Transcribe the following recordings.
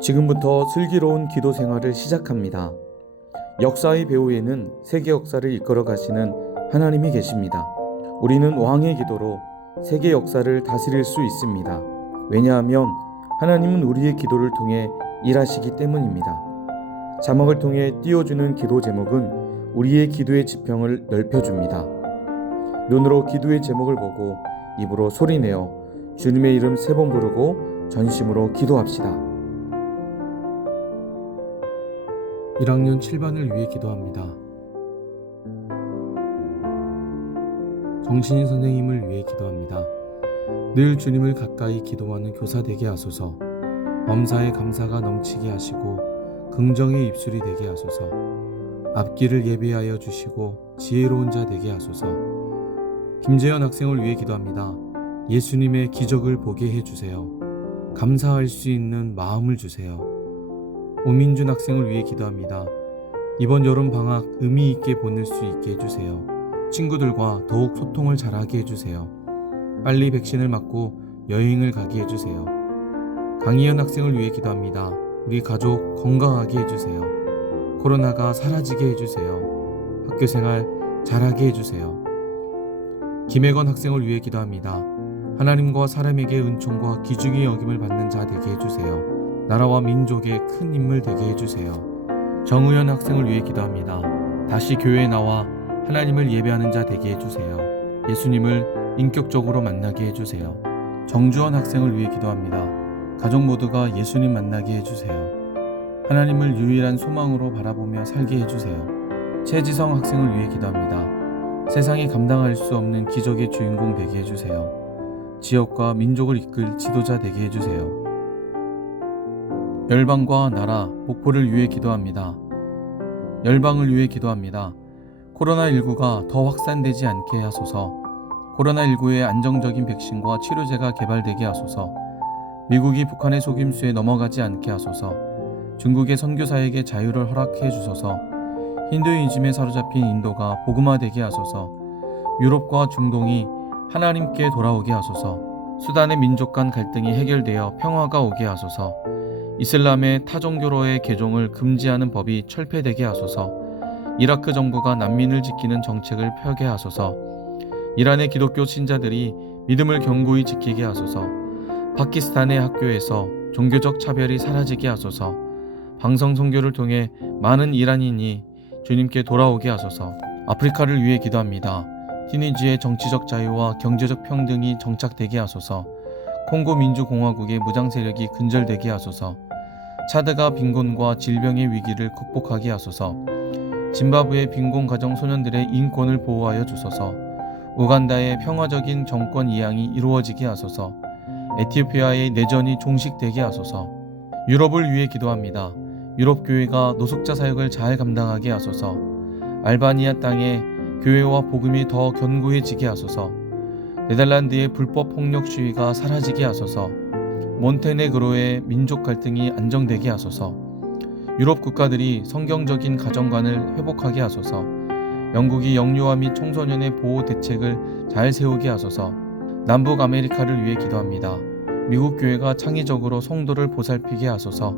지금부터 슬기로운 기도 생활을 시작합니다. 역사의 배후에는 세계 역사를 이끌어 가시는 하나님이 계십니다. 우리는 왕의 기도로 세계 역사를 다스릴 수 있습니다. 왜냐하면 하나님은 우리의 기도를 통해 일하시기 때문입니다. 자막을 통해 띄워주는 기도 제목은 우리의 기도의 지평을 넓혀줍니다. 눈으로 기도의 제목을 보고 입으로 소리내어 주님의 이름 3번 부르고 전심으로 기도합시다. 1학년 7반을 위해 기도합니다. 정신인 선생님을 위해 기도합니다. 늘 주님을 가까이 기도하는 교사 되게 하소서. 범사에 감사가 넘치게 하시고 긍정의 입술이 되게 하소서. 앞길을 예비하여 주시고 지혜로운 자 되게 하소서. 김재현 학생을 위해 기도합니다. 예수님의 기적을 보게 해주세요. 감사할 수 있는 마음을 주세요. 오민준 학생을 위해 기도합니다. 이번 여름 방학 의미 있게 보낼 수 있게 해주세요. 친구들과 더욱 소통을 잘하게 해주세요. 빨리 백신을 맞고 여행을 가게 해주세요. 강희연 학생을 위해 기도합니다. 우리 가족 건강하게 해주세요. 코로나가 사라지게 해주세요. 학교생활 잘하게 해주세요. 김혜건 학생을 위해 기도합니다. 하나님과 사람에게 은총과 귀중히 여김을 받는 자 되게 해주세요. 나라와 민족의 큰 인물 되게 해주세요. 정우현 학생을 위해 기도합니다. 다시 교회에 나와 하나님을 예배하는 자 되게 해주세요. 예수님을 인격적으로 만나게 해주세요. 정주원 학생을 위해 기도합니다. 가족 모두가 예수님 만나게 해주세요. 하나님을 유일한 소망으로 바라보며 살게 해주세요. 최지성 학생을 위해 기도합니다. 세상이 감당할 수 없는 기적의 주인공 되게 해주세요. 지역과 민족을 이끌 지도자 되게 해주세요. 열방과 나라, 목포를 위해 기도합니다. 열방을 위해 기도합니다. 코로나19가 더 확산되지 않게 하소서. 코로나19의 안정적인 백신과 치료제가 개발되게 하소서. 미국이 북한의 속임수에 넘어가지 않게 하소서. 중국의 선교사에게 자유를 허락해 주소서. 힌두이즘에 사로잡힌 인도가 복음화되게 하소서. 유럽과 중동이 하나님께 돌아오게 하소서. 수단의 민족 간 갈등이 해결되어 평화가 오게 하소서. 이슬람의 타종교로의 개종을 금지하는 법이 철폐되게 하소서. 이라크 정부가 난민을 지키는 정책을 펴게 하소서. 이란의 기독교 신자들이 믿음을 견고히 지키게 하소서. 파키스탄의 학교에서 종교적 차별이 사라지게 하소서. 방송 선교를 통해 많은 이란인이 주님께 돌아오게 하소서. 아프리카를 위해 기도합니다. 티니지의 정치적 자유와 경제적 평등이 정착되게 하소서. 콩고 민주공화국의 무장 세력이 근절되게 하소서. 차드가 빈곤과 질병의 위기를 극복하게 하소서. 짐바브웨의 빈곤 가정 소년들의 인권을 보호하여 주소서. 우간다의 평화적인 정권 이양이 이루어지게 하소서. 에티오피아의 내전이 종식되게 하소서. 유럽을 위해 기도합니다. 유럽 교회가 노숙자 사역을 잘 감당하게 하소서. 알바니아 땅에 교회와 복음이 더 견고해지게 하소서. 네덜란드의 불법 폭력 시위가 사라지게 하소서. 몬테네그로의 민족 갈등이 안정되게 하소서. 유럽 국가들이 성경적인 가정관을 회복하게 하소서. 영국이 영유아 및 청소년의 보호 대책을 잘 세우게 하소서. 남북 아메리카를 위해 기도합니다. 미국 교회가 창의적으로 성도를 보살피게 하소서.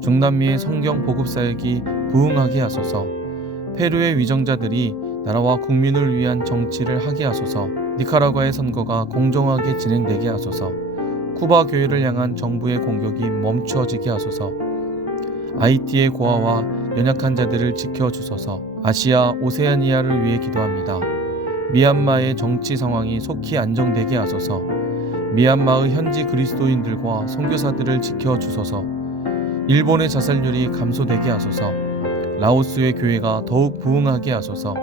중남미의 성경 보급 사역이 부흥하게 하소서. 페루의 위정자들이 나라와 국민을 위한 정치를 하게 하소서. 니카라과의 선거가 공정하게 진행되게 하소서. 쿠바 교회를 향한 정부의 공격이 멈춰지게 하소서. 아이티의 고아와 연약한 자들을 지켜주소서. 아시아 오세아니아를 위해 기도합니다. 미얀마의 정치 상황이 속히 안정되게 하소서. 미얀마의 현지 그리스도인들과 선교사들을 지켜주소서. 일본의 자살률이 감소되게 하소서. 라오스의 교회가 더욱 부흥하게 하소서.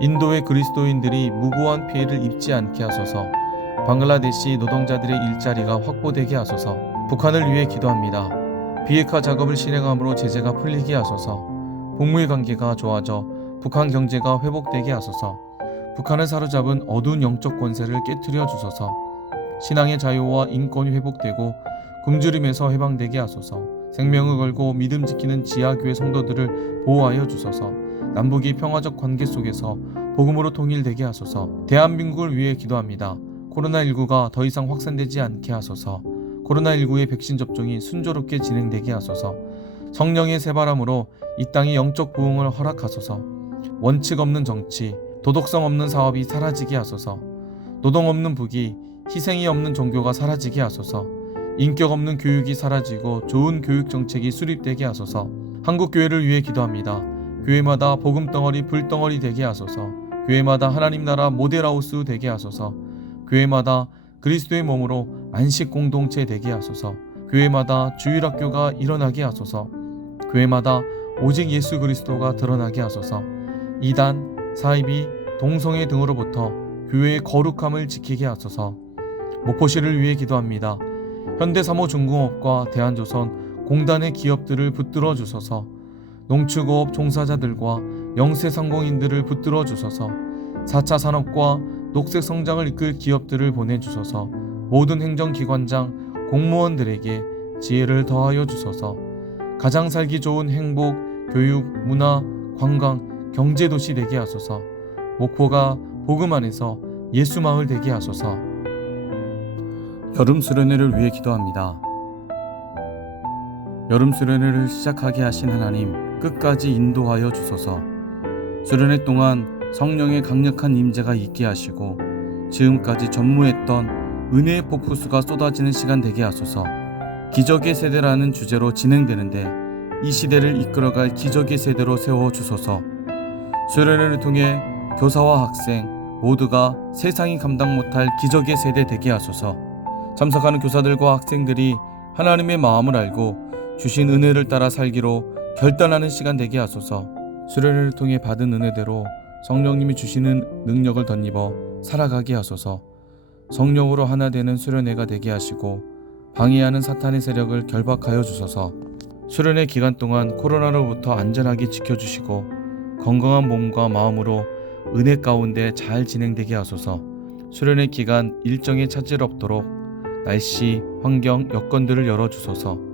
인도의 그리스도인들이 무고한 피해를 입지 않게 하소서. 방글라데시 노동자들의 일자리가 확보되게 하소서. 북한을 위해 기도합니다. 비핵화 작업을 실행함으로 제재가 풀리게 하소서. 북미 관계가 좋아져 북한 경제가 회복되게 하소서. 북한을 사로잡은 어두운 영적 권세를 깨트려 주소서. 신앙의 자유와 인권이 회복되고 굶주림에서 해방되게 하소서. 생명을 걸고 믿음 지키는 지하교회 성도들을 보호하여 주소서. 남북이 평화적 관계 속에서 복음으로 통일되게 하소서. 대한민국을 위해 기도합니다. 코로나19가 더 이상 확산되지 않게 하소서. 코로나19의 백신 접종이 순조롭게 진행되게 하소서. 성령의 새바람으로 이 땅이 영적 부흥을 허락하소서. 원칙 없는 정치, 도덕성 없는 사업이 사라지게 하소서. 노동 없는 부귀, 희생이 없는 종교가 사라지게 하소서. 인격 없는 교육이 사라지고 좋은 교육 정책이 수립되게 하소서. 한국 교회를 위해 기도합니다. 교회마다 복음 덩어리, 불 덩어리 되게 하소서. 교회마다 하나님 나라 모델하우스 되게 하소서. 교회마다 그리스도의 몸으로 안식 공동체 되게 하소서. 교회마다 주일학교가 일어나게 하소서. 교회마다 오직 예수 그리스도가 드러나게 하소서. 이단, 사이비, 동성애 등으로부터 교회의 거룩함을 지키게 하소서. 목포시를 위해 기도합니다. 현대사모중공업과 대한조선, 공단의 기업들을 붙들어 주소서. 농축어업 종사자들과 영세상공인들을 붙들어 주소서. 4차 산업과 녹색 성장을 이끌 기업들을 보내주소서. 모든 행정기관장, 공무원들에게 지혜를 더하여 주소서. 가장 살기 좋은 행복, 교육, 문화, 관광, 경제도시 되게 하소서. 목포가 복음 안에서 예수마을 되게 하소서. 여름 수련회를 위해 기도합니다. 여름 수련회를 시작하게 하신 하나님, 끝까지 인도하여 주소서. 수련회 동안 성령의 강력한 임재가 있게 하시고 지금까지 전무했던 은혜의 폭포수가 쏟아지는 시간 되게 하소서. 기적의 세대라는 주제로 진행되는데 이 시대를 이끌어갈 기적의 세대로 세워주소서. 수련회를 통해 교사와 학생 모두가 세상이 감당 못할 기적의 세대 되게 하소서. 참석하는 교사들과 학생들이 하나님의 마음을 알고 주신 은혜를 따라 살기로 결단하는 시간 되게 하소서. 수련회를 통해 받은 은혜대로 성령님이 주시는 능력을 덧입어 살아가게 하소서. 성령으로 하나 되는 수련회가 되게 하시고 방해하는 사탄의 세력을 결박하여 주소서. 수련회 기간 동안 코로나로부터 안전하게 지켜주시고 건강한 몸과 마음으로 은혜 가운데 잘 진행되게 하소서. 수련회 기간 일정에 차질 없도록 날씨, 환경, 여건들을 열어주소서.